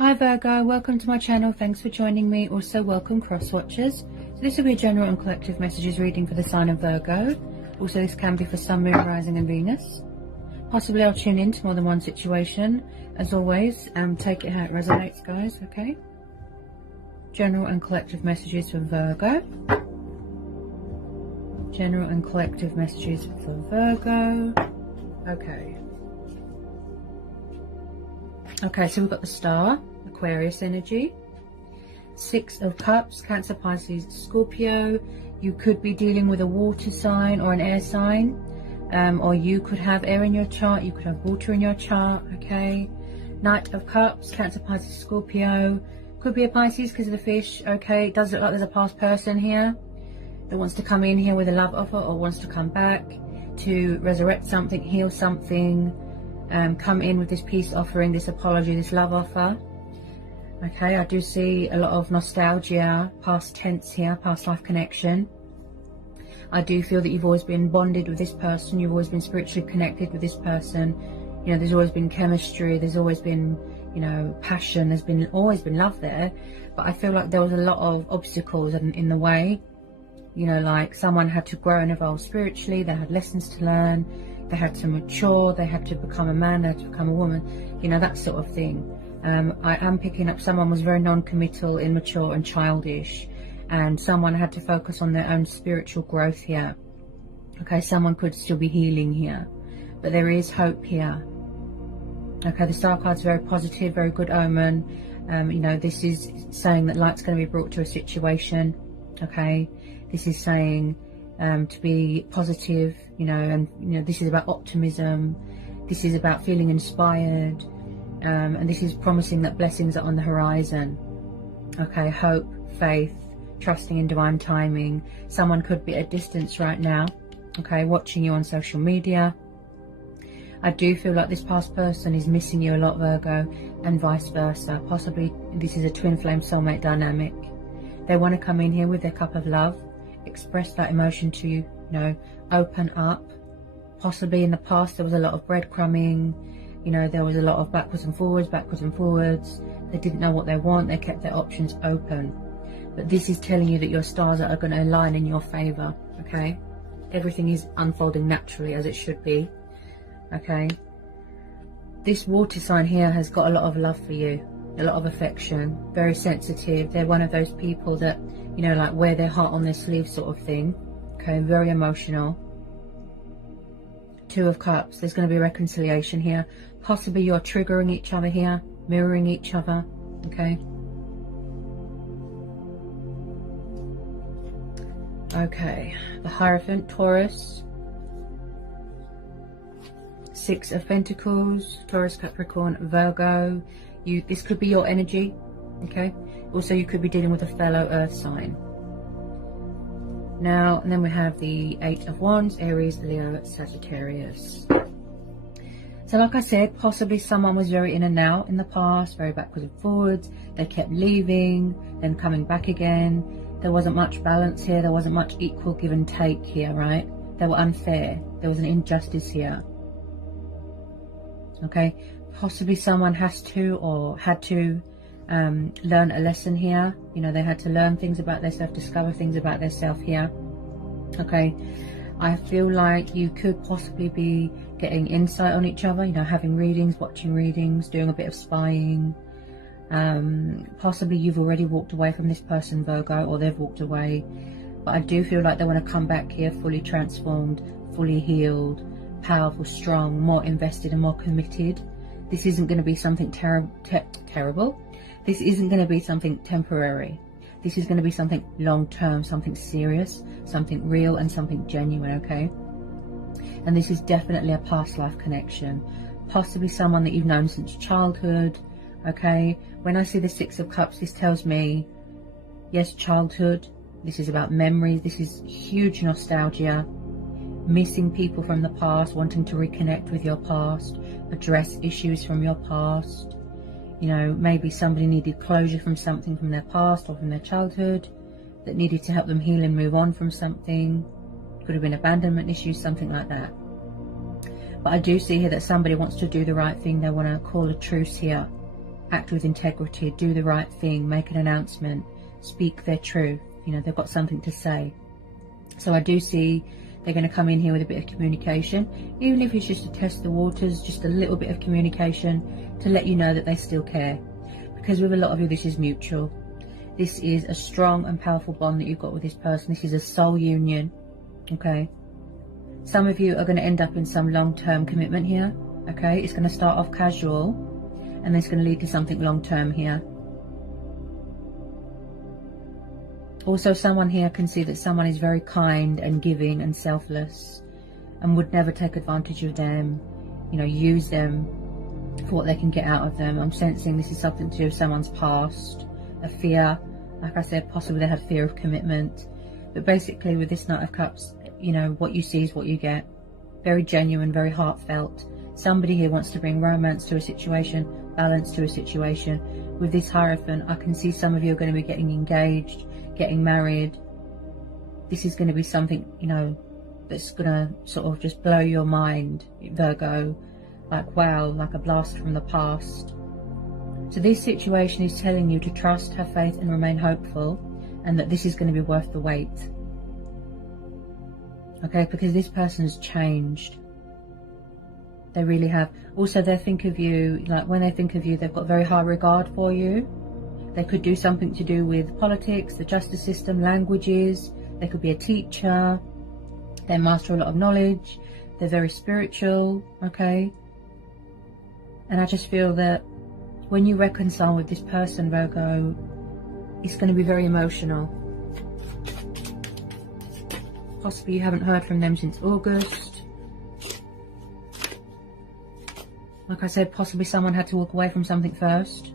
Hi Virgo, welcome to my channel. Thanks for joining me. Also welcome cross watchers. So this will be a general and collective messages reading for the sign of Virgo. Also this can be for Sun, Moon, Rising and Venus. Possibly I'll tune in to more than one situation. As always, take it how it resonates, guys, okay? General and collective messages for Virgo. General and collective messages for Virgo. Okay, so we've got the Star, Aquarius energy. 6 of Cups, Cancer, Pisces, Scorpio. You could be dealing with a water sign or an air sign. Or you could have air in your chart. You could have water in your chart, okay? Knight of Cups, Cancer, Pisces, Scorpio. Could be a Pisces because of the fish, okay? It does look like there's a past person here that wants to come in here with a love offer or wants to come back to resurrect something, heal something. Come in with this peace offering, this apology, this love offer. Okay, I do see a lot of nostalgia, past tense here, past life connection. I do feel that you've always been bonded with this person, you've always been spiritually connected with this person. You know, there's always been chemistry, there's always been, you know, passion, there's been always been love there. But I feel like there was a lot of obstacles in the way. You know, like someone had to grow and evolve spiritually, they had lessons to learn, they had to mature, they had to become a man, they had to become a woman, you know, that sort of thing. I am picking up someone was very non-committal, immature and childish, and someone had to focus on their own spiritual growth here. Okay, someone could still be healing here, but there is hope here. Okay, the Star card's very positive, very good omen. You know, this is saying that light's going to be brought to a situation. Okay, this is saying to be positive, you know, and you know, this is about optimism, this is about feeling inspired, and this is promising that blessings are on the horizon. Okay, hope, faith, trusting in divine timing. Someone could be at a distance right now, okay, watching you on social media. I do feel like this past person is missing you a lot, Virgo, and vice versa. Possibly this is a twin flame soulmate dynamic. They want to come in here with their cup of love, express that emotion to you, you know, open up. Possibly in the past there was a lot of breadcrumbing, you know, there was a lot of backwards and forwards. They didn't know what they want, they kept their options open. But this is telling you that your stars are going to align in your favor, okay? Everything is unfolding naturally as it should be, okay? This water sign here has got a lot of love for you, a lot of affection, very sensitive. They're one of those people that, you know, like wear their heart on their sleeve sort of thing, okay? Very emotional. 2 of Cups, there's going to be reconciliation here. Possibly you're triggering each other here, mirroring each other, okay? Okay, the Hierophant, Taurus. 6 of Pentacles, Taurus, Capricorn, Virgo. This could be your energy, okay? Also, you could be dealing with a fellow earth sign. Now, and then we have the 8 of Wands, Aries, Leo, Sagittarius. So like I said, possibly someone was very in and out in the past, very backwards and forwards. They kept leaving, then coming back again. There wasn't much balance here. There wasn't much equal give and take here, right? They were unfair. There was an injustice here. Okay, possibly someone has to or had to learn a lesson here. You know, they had to learn things about themselves, discover things about themselves here. Okay, I feel like you could possibly be getting insight on each other, you know, having readings, watching readings, doing a bit of spying. Possibly you've already walked away from this person, Virgo, or they've walked away. But I do feel like they want to come back here fully transformed, fully healed, powerful, strong, more invested and more committed. This isn't going to be something terrible. This isn't going to be something temporary. This is going to be something long-term, something serious, something real and something genuine, okay? And this is definitely a past life connection. Possibly someone that you've known since childhood, okay? When I see the 6 of Cups, this tells me, yes, childhood. This is about memories. This is huge nostalgia. Missing people from the past, wanting to reconnect with your past, address issues from your past. You know, maybe somebody needed closure from something from their past or from their childhood that needed to help them heal and move on from something. Could have been abandonment issues, something like that. But I do see here that somebody wants to do the right thing. They want to call a truce here. act with integrity, do the right thing, make an announcement, speak their truth. You know, they've got something to say. So I do see they're going to come in here with a bit of communication, even if it's just to test the waters, just a little bit of communication to let you know that they still care. Because with a lot of you, this is mutual. This is a strong and powerful bond that you've got with this person. This is a soul union, okay? Some of you are going to end up in some long-term commitment here, okay? It's going to start off casual, and it's going to lead to something long-term here. Also, someone here can see that someone is very kind and giving and selfless and would never take advantage of them, you know, use them for what they can get out of them. I'm sensing this is something to do with someone's past, a fear. Like I said, possibly they had fear of commitment. But basically with this Knight of Cups, you know, what you see is what you get. Very genuine, very heartfelt. Somebody here wants to bring romance to a situation, balance to a situation. With this Hierophant, I can see some of you are going to be getting engaged, getting married. This is going to be something, you know, that's going to sort of just blow your mind, Virgo. Like, wow, like a blast from the past. So this situation is telling you to trust, have faith and remain hopeful, and that this is going to be worth the wait. Okay, because this person has changed. They really have. Also, they think of you, like when they think of you, they've got very high regard for you. They could do something to do with politics, the justice system, languages. They could be a teacher. They master a lot of knowledge. They're very spiritual, okay? And I just feel that when you reconcile with this person, Virgo, it's going to be very emotional. Possibly you haven't heard from them since August. Like I said, possibly someone had to walk away from something first.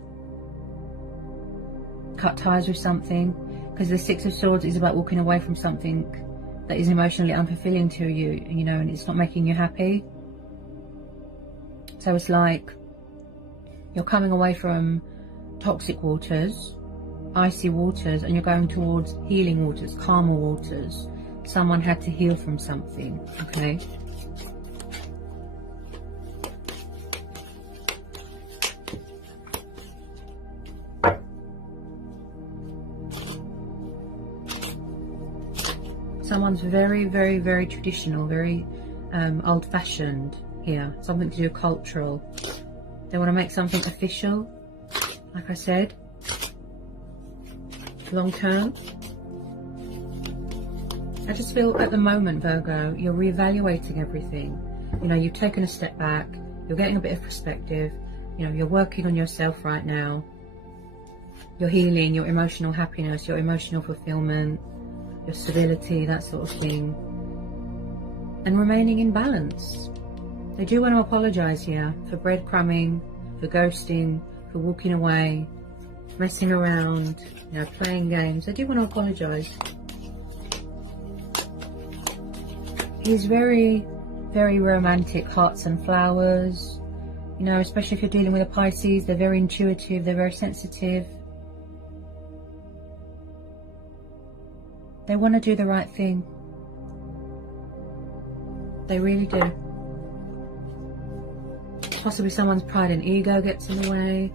Cut ties with something. Because the Six of Swords is about walking away from something that is emotionally unfulfilling to you, you know, and it's not making you happy. So it's like you're coming away from toxic waters, icy waters, and you're going towards healing waters, calmer waters. Someone had to heal from something, okay? Someone's very, very, very traditional, very old-fashioned here. Something to do cultural. They want to make something official, like I said, long term. I just feel at the moment, Virgo, you're reevaluating everything. You know, you've taken a step back, you're getting a bit of perspective, you know, you're working on yourself right now. You're healing your emotional happiness, your emotional fulfillment, your stability, that sort of thing. And remaining in balance. They do want to apologise here for breadcrumbing, for ghosting, for walking away, messing around, you know, playing games. They do want to apologise. He's very, very romantic, hearts and flowers. You know, especially if you're dealing with a Pisces, they're very intuitive, they're very sensitive. They want to do the right thing. They really do. Possibly someone's pride and ego gets in the way.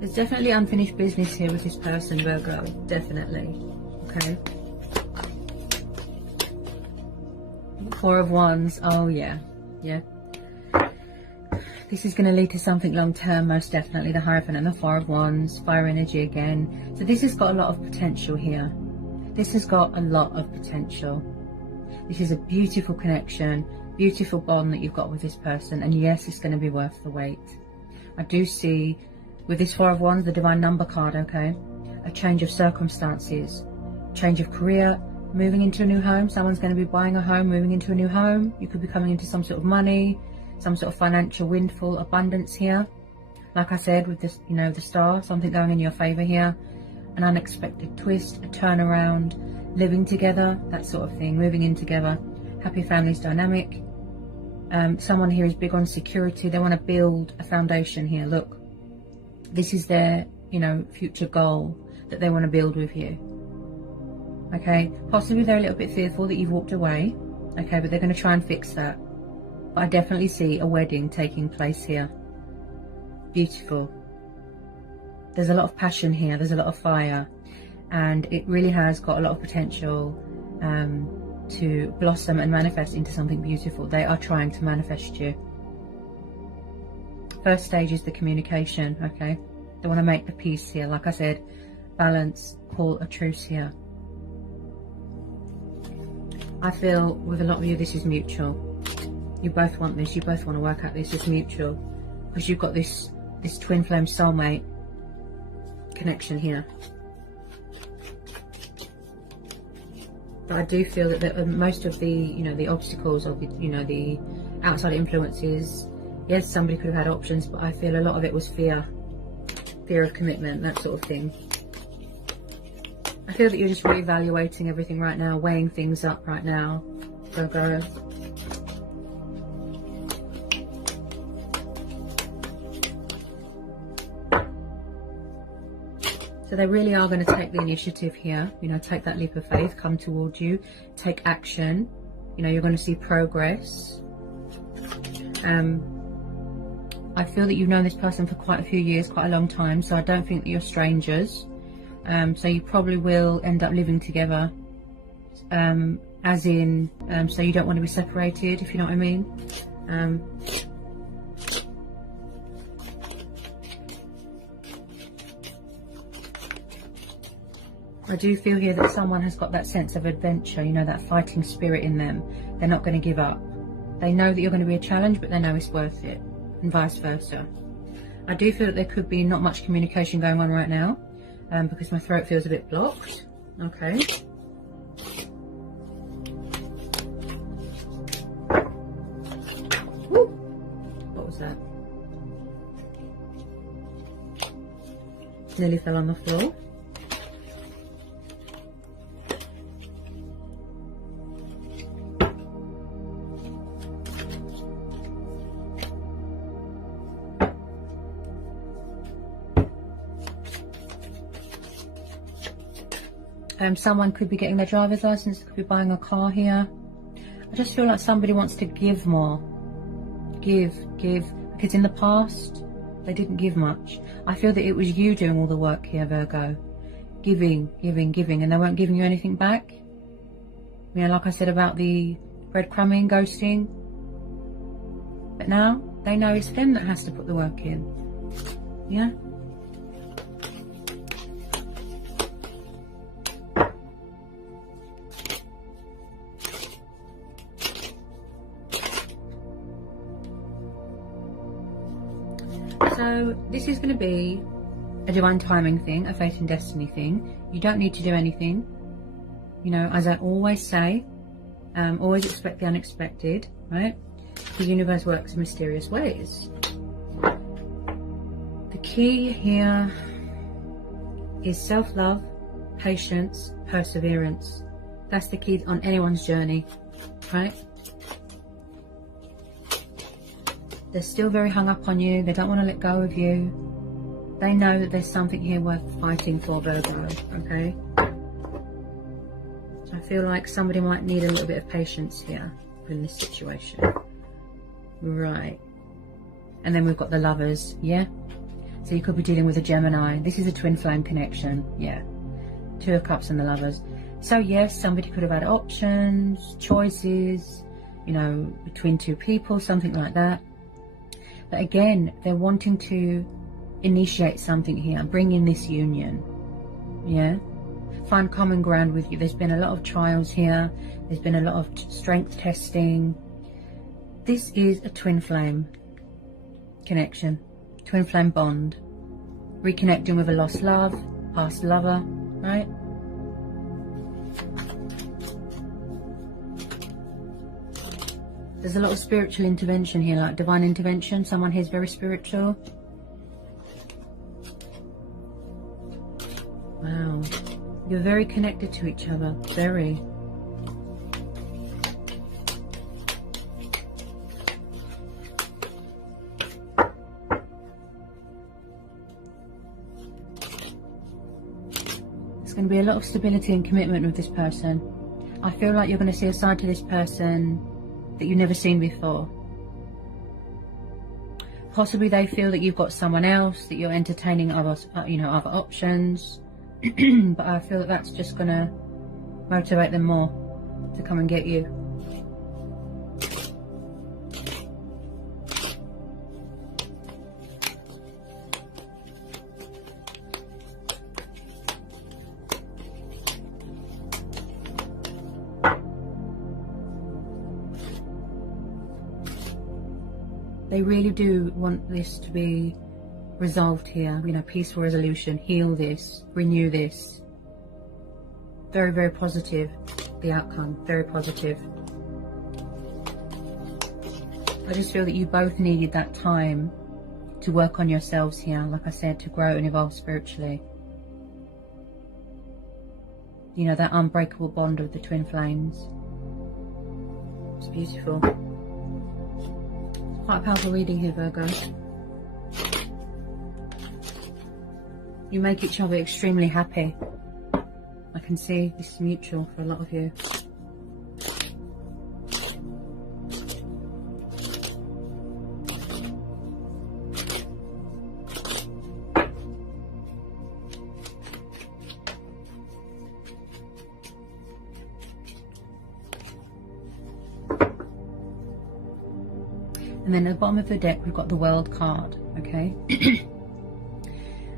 There's definitely unfinished business here with this person, Virgo. Definitely. Okay. Four of Wands. Oh, yeah. Yeah. This is going to lead to something long term, most definitely. The Hierophant and the Four of Wands. Fire energy again. So this has got a lot of potential here. This has got a lot of potential. This is a beautiful connection, beautiful bond that you've got with this person. And yes, it's going to be worth the wait. I do see, with this Four of Wands, the Divine Number card, okay? A change of circumstances, change of career, moving into a new home. Someone's going to be buying a home, moving into a new home. You could be coming into some sort of money, some sort of financial windfall, abundance here. Like I said, with this, you know, the Star, something going in your favour here. An unexpected twist, a turnaround. living together, that sort of thing, moving in together. Happy families dynamic. Someone here is big on security. They want to build a foundation here. Look, this is their, you know, future goal that they want to build with you. Okay, possibly they're a little bit fearful that you've walked away. Okay, but they're going to try and fix that. But I definitely see a wedding taking place here. Beautiful. There's a lot of passion here. There's a lot of fire. And it really has got a lot of potential to blossom and manifest into something beautiful. They are trying to manifest you. First stage is the communication, okay? They want to make the peace here. Like I said, balance, call a truce here. I feel with a lot of you this is mutual. You both want this. You both want to work out this. It's mutual. Because you've got this twin flame soulmate connection here. But I do feel that most of the, you know, the obstacles or the, you know, the outside influences, yes, somebody could have had options, but I feel a lot of it was fear of commitment, that sort of thing. I feel that you're just reevaluating everything right now, weighing things up right now, Virgo. So they really are going to take the initiative here, you know, take that leap of faith, come towards you, take action. You know, you're going to see progress. I feel that you've known this person for quite a few years, quite a long time, so I don't think that you're strangers. So you probably will end up living together, as in, so you don't want to be separated, if you know what I mean. I do feel here that someone has got that sense of adventure, you know, that fighting spirit in them. They're not going to give up. They know that you're going to be a challenge, but they know it's worth it, and vice versa. I do feel that there could be not much communication going on right now, because my throat feels a bit blocked. Okay. Woo. What was that? Nearly fell on the floor. Someone could be getting their driver's license, could be buying a car here. I just feel like somebody wants to give more. Give. Because in the past, they didn't give much. I feel that it was you doing all the work here, Virgo. Giving, and they weren't giving you anything back. You know, like I said about the breadcrumbing, ghosting. But now, they know it's them that has to put the work in. Yeah? So this is going to be a divine timing thing, a fate and destiny thing. You don't need to do anything. You know, as I always say, always expect the unexpected, right? The universe works in mysterious ways. The key here is self-love, patience, perseverance. That's the key on anyone's journey, right? They're still very hung up on you. They don't want to let go of you. They know that there's something here worth fighting for, Virgo, okay? So I feel like somebody might need a little bit of patience here in this situation. Right. And then we've got the lovers, yeah? So you could be dealing with a Gemini. This is a twin flame connection, yeah. Two of Cups and the lovers. So yes, somebody could have had options, choices, you know, between two people, something like that. But again, they're wanting to initiate something here, bring in this union, yeah? Find common ground with you. There's been a lot of trials here. There's been a lot of strength testing. This is a twin flame connection, twin flame bond. Reconnecting with a lost love, past lover, right? There's a lot of spiritual intervention here, like divine intervention. Someone here is very spiritual. Wow. You're very connected to each other, very. There's going to be a lot of stability and commitment with this person. I feel like you're going to see a side to this person that you've never seen before. Possibly they feel that you've got someone else, that you're entertaining other, other options. But I feel that that's just going to motivate them more to come and get you. They really do want this to be resolved here, peaceful resolution, heal this, renew this. Very, very positive, the outcome, very positive. I just feel that you both needed that time to work on yourselves here, like I said, to grow and evolve spiritually. That unbreakable bond of the twin flames. It's beautiful. Quite a powerful reading here, Virgo. You make each other extremely happy. I can see this is mutual for a lot of you. And then at the bottom of the deck, we've got the World card, okay?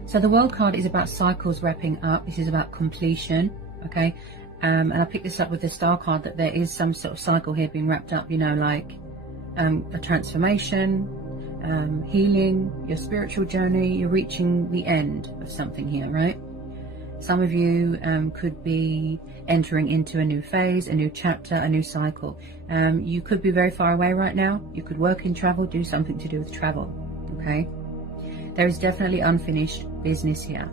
So the World card is about cycles wrapping up. This is about completion, okay? And I picked this up with the Star card, that there is some sort of cycle here being wrapped up, like a transformation, healing, your spiritual journey. You're reaching the end of something here, right? Some of you could be entering into a new phase, a new chapter, a new cycle. You could be very far away right now. You could work in travel, do something to do with travel, okay? There is definitely unfinished business here.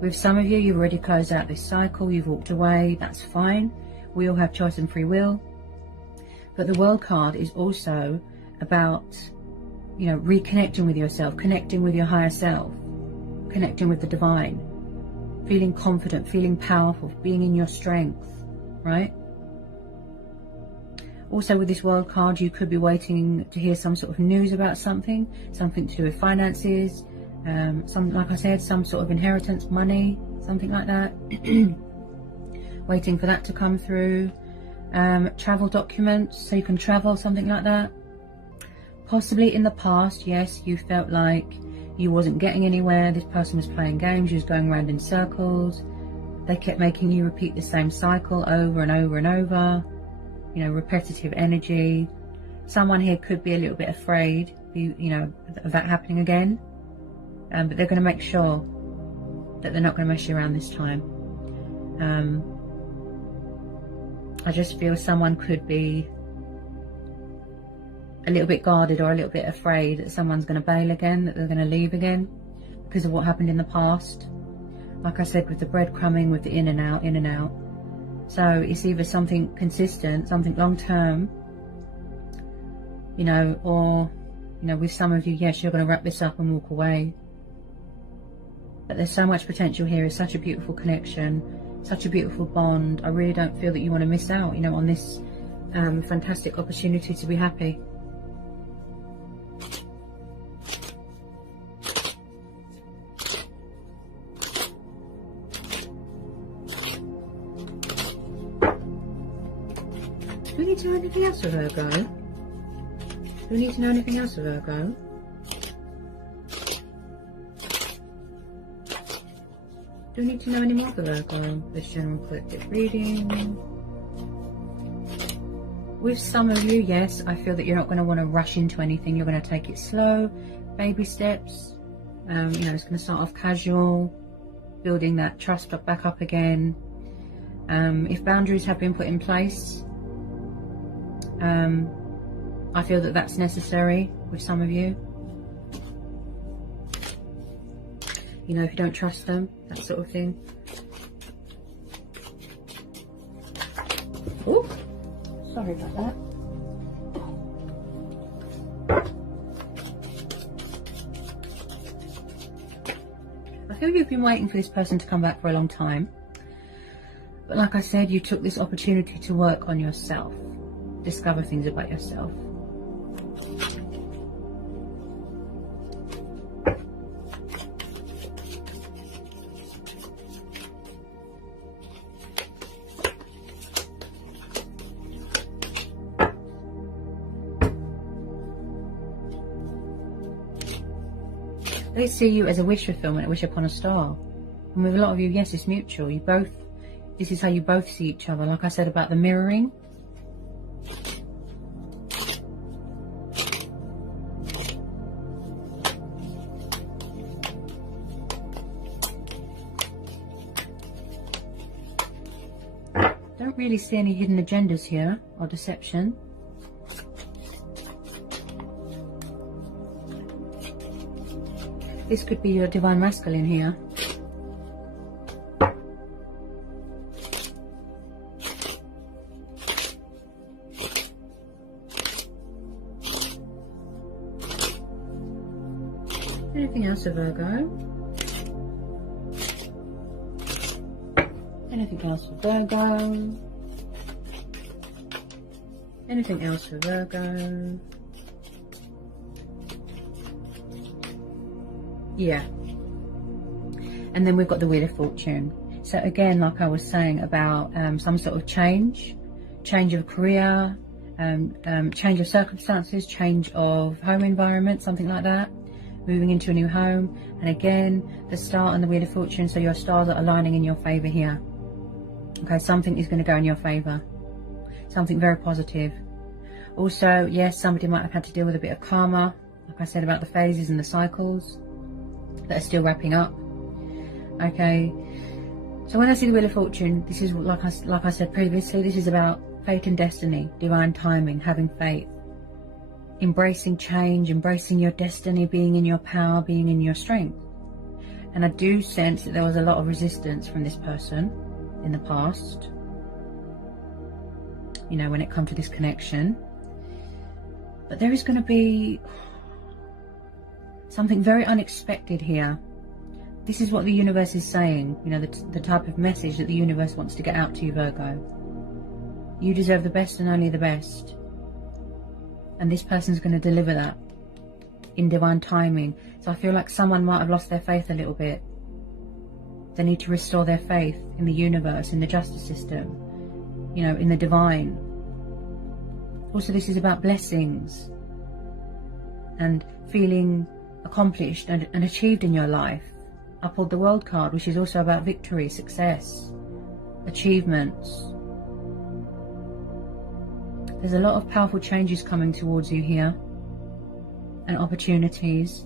With some of you, you've already closed out this cycle, you've walked away, that's fine. We all have choice and free will. But the World card is also about, reconnecting with yourself, connecting with your higher self, connecting with the divine, feeling confident, feeling powerful, being in your strength, right? Also with this World card, you could be waiting to hear some sort of news about something to do with finances, like I said, some sort of inheritance, money, something like that. Waiting for that to come through. Travel documents, so you can travel, something like that. Possibly in the past, yes, you felt like you wasn't getting anywhere. This person was playing games, you was going around in circles. They kept making you repeat the same cycle over and over and over. Repetitive energy. Someone here could be a little bit afraid, of that happening again. But they're going to make sure that they're not going to mess you around this time. I just feel someone could be a little bit guarded or a little bit afraid that someone's going to bail again, that they're going to leave again because of what happened in the past. Like I said, with the breadcrumbing, with the in and out, in and out. So it's either something consistent, something long term, or, with some of you, yes, you're going to wrap this up and walk away. But there's so much potential here. It's such a beautiful connection, such a beautiful bond. I really don't feel that you want to miss out, on this fantastic opportunity to be happy. Do we need to know anything else of Virgo? Do we need to know anything else of Virgo? Do we need to know any more for Virgo? This general collective reading. With some of you, yes, I feel that you're not going to want to rush into anything. You're going to take it slow, baby steps. It's going to start off casual, building that trust back up again. If boundaries have been put in place, I feel that that's necessary with some of you. If you don't trust them, that sort of thing. Sorry about that. I feel you've been waiting for this person to come back for a long time. But like I said, you took this opportunity to work on yourself. Discover things about yourself. They see you as a wish fulfillment, a wish upon a star. And with a lot of you, yes, it's mutual. You both, this is how you both see each other. Like I said about the mirroring. Don't really see any hidden agendas here or deception. This could be your divine masculine here. Anything else for Virgo? Anything else for Virgo? Anything else for Virgo? Yeah. And then we've got the Wheel of Fortune. So again, like I was saying about some sort of change of career, change of circumstances, change of home environment, something like that. Moving into a new home. And again, the star and the Wheel of Fortune, so your stars are aligning in your favour here. Okay, something is going to go in your favour. Something very positive. Also, yes, somebody might have had to deal with a bit of karma, like I said about the phases and the cycles that are still wrapping up. Okay, so when I see the Wheel of Fortune, this is like I said previously, this is about fate and destiny, divine timing, having faith, embracing change, embracing your destiny, being in your power, being in your strength. And I do sense that there was a lot of resistance from this person in the past, you know, when it comes to this connection. But there is going to be something very unexpected here. This is what the universe is saying, you know, the type of message that the universe wants to get out to you, Virgo. You deserve the best and only the best. And this person's going to deliver that in divine timing. So I feel like someone might have lost their faith a little bit. They need to restore their faith in the universe, in the justice system, you know, in the divine. Also, this is about blessings and feeling accomplished and achieved in your life. I pulled the World card, which is also about victory, success, achievements. There's a lot of powerful changes coming towards you here, and opportunities.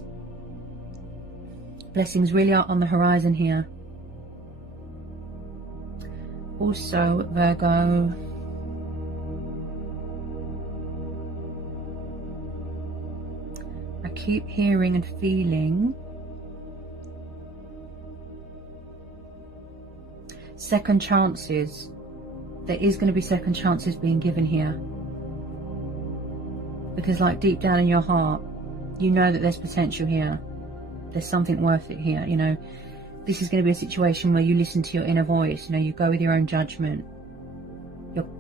Blessings really are on the horizon here. Also, Virgo, I keep hearing and feeling second chances. There is going to be second chances being given here. Because like deep down in your heart, you know that there's potential here. There's something worth it here, you know. This is going to be a situation where you listen to your inner voice, you know, you go with your own judgment,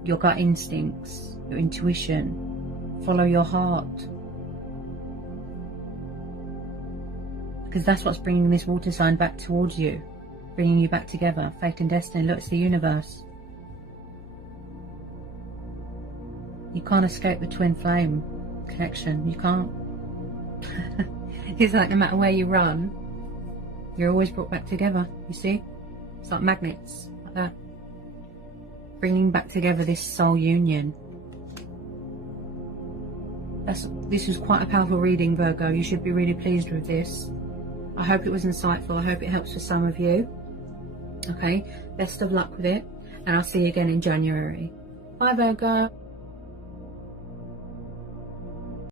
your gut instincts, your intuition, follow your heart. Because that's what's bringing this water sign back towards you, bringing you back together, fate and destiny. Look, it's the universe. You can't escape the twin flame connection. You can't. It's like no matter where you run, you're always brought back together, you see? It's like magnets, like that. Bringing back together this soul union. This was quite a powerful reading, Virgo. You should be really pleased with this. I hope it was insightful. I hope it helps for some of you. Okay, best of luck with it. And I'll see you again in January. Bye, Virgo.